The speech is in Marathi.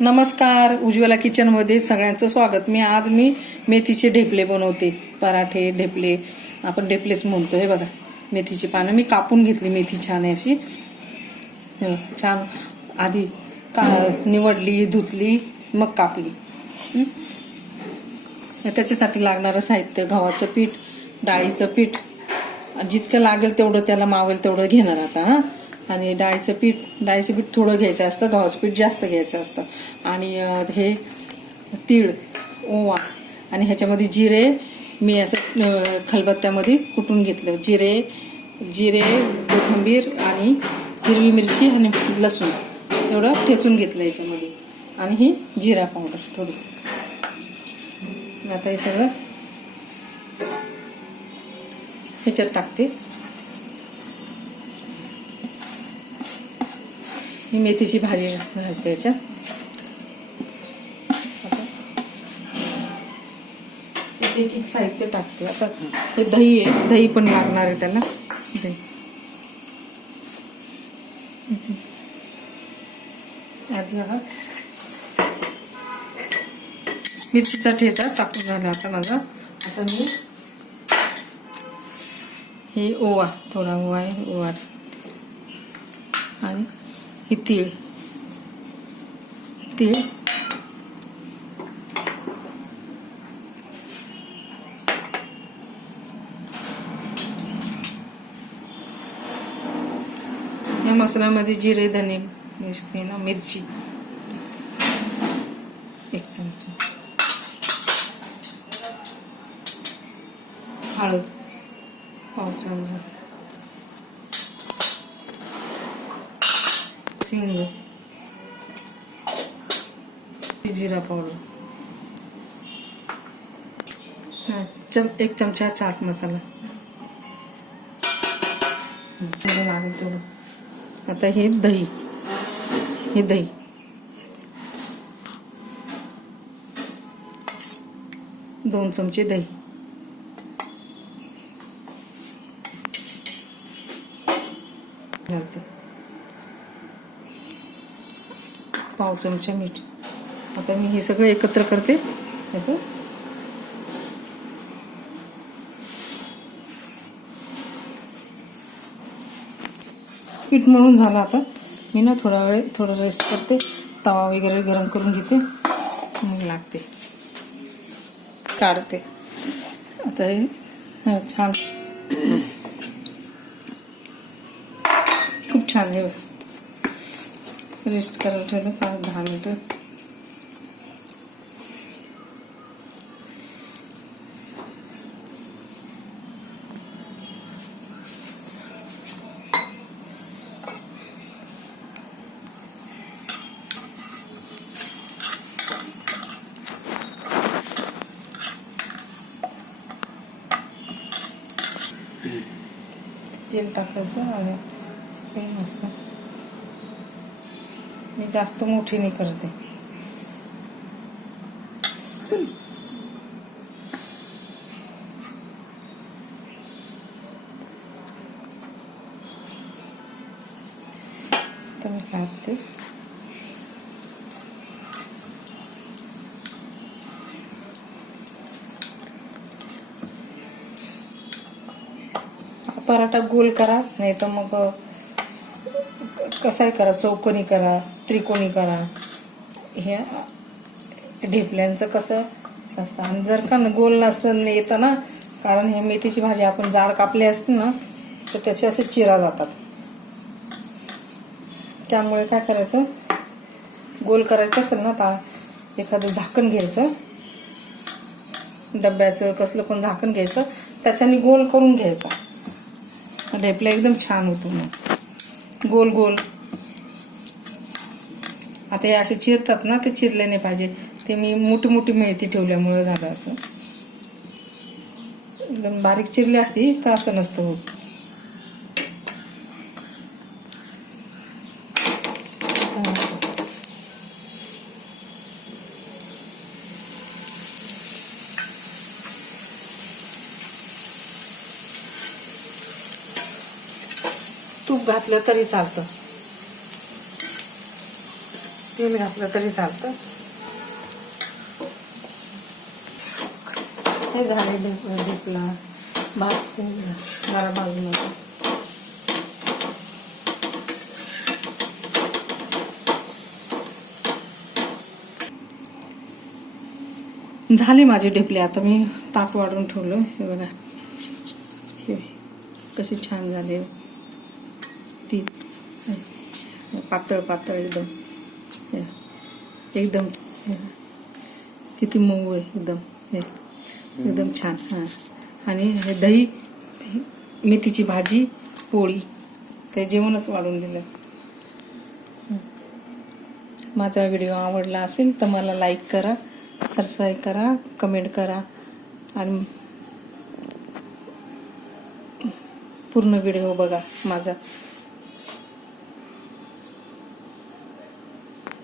नमस्कार, उज्ज्वला किचनमध्ये सगळ्यांचं स्वागत. आज मी मेथीचे ढेपले बनवते. पराठे, ढेपले, आपण ढेपलेच म्हणतो. हे बघा, मेथीची पानं मी कापून घेतली. मेथी छान आहे अशी, छान आधी निवडली, धुतली, मग कापली. त्याच्यासाठी लागणारं साहित्य: गव्हाचं पीठ, डाळीचं पीठ, जितकं लागेल तेवढं, त्याला मावेल तेवढं घेणार आता. आणि डाळीचं पीठ थोडं घ्यायचं असतं, गव्हाचं पीठ जास्त घ्यायचं असतं. आणि हे तीळ, ओवा, आणि ह्याच्यामध्ये जिरे मी असं खलबत्त्यामध्ये कुटून घेतलं. जिरे, कोथिंबीर आणि हिरवी मिरची आणि लसूण एवढं ठेचून घेतलं याच्यामध्ये. आणि ही जिरा पावडर थोडी. आता हे सगळं ह्याच्यात टाकते. ही मेथीची भाजी घालते याच्यात. एक साहित्य टाकते. आता हे दही आहे, दही पण लागणार आहे त्याला. दही आधी मिरचीचा ठेचा टाकून झाला आता माझा. आता मी हे ओवा, थोडा ओवा आहे, ओवा, आणि ही तीळ या मसाल्यामध्ये जिरे, धने, मिरची 1 चमचा, हळद 1 चमचा, हिंग, जिरा पावडर, 1 चमचा चाट मसाला लागेल तेवढं. आता हे दही 2 चमचे दही घालते. 1/2 चमचा मीठ. आता मी हे सगळं एकत्र करते. असं पीठ मळून झालं. आता मी थोडं रेस्ट करते. तवा वगैरे गरम करून घेते, मग लागते, काढते. आता हे छान, खूप छान हे रेस्ट करायला ठेवलं 5-10 मिनिटं. तेल टाकायचं आणि मस्त. मी जास्त मोठी नाही करते. तर मी काढते. पराठा गोल करा, नाही तर मग कसाही करा, चौकोनी करा, त्रिकोणी करा. ह्या ढेपल्यांचं कसं असतं. आणि जर का गोल नसतं येतं ना, कारण हे मेथीची भाजी आपण जाड कापली असते ना, तर त्याचे असे चिरा जातात. त्यामुळे काय करायचं, गोल करायचं असेल ना, तर एखादं झाकण घ्यायचं, डब्याचं कसलं पण झाकण घ्यायचं, त्याच्याने गोल करून घ्यायचा. ढेपला एकदम छान होतो मग गोल गोल. आता हे असे चिरतात ना, ते चिरले नाही पाहिजे. ते मी मोठी मेथी ठेवल्यामुळे झालं असं. एकदम बारीक चिरली असती तर असं नसतं होत. तूप घातलं तरी चालतं. तेल घातलं तरी चालतं. हे झाले ढेपला भाजते जरा भाजून होतं. झाले माझे ढेपले. आता मी ताट वाढून ठेवलं. हे बघा हे कशी छान झाले. ती पातळ पातळ एकदम एकदम किती मऊ आहे एकदम. हे एकदम छान. हां आणि हे दही मेथीची भाजी पोळी ते जेवणच वाढून दिलं. माझा व्हिडिओ आवडला असेल तर मला लाईक करा, सबस्क्राईब करा, कमेंट करा आणि पूर्ण व्हिडिओ बघा माझा.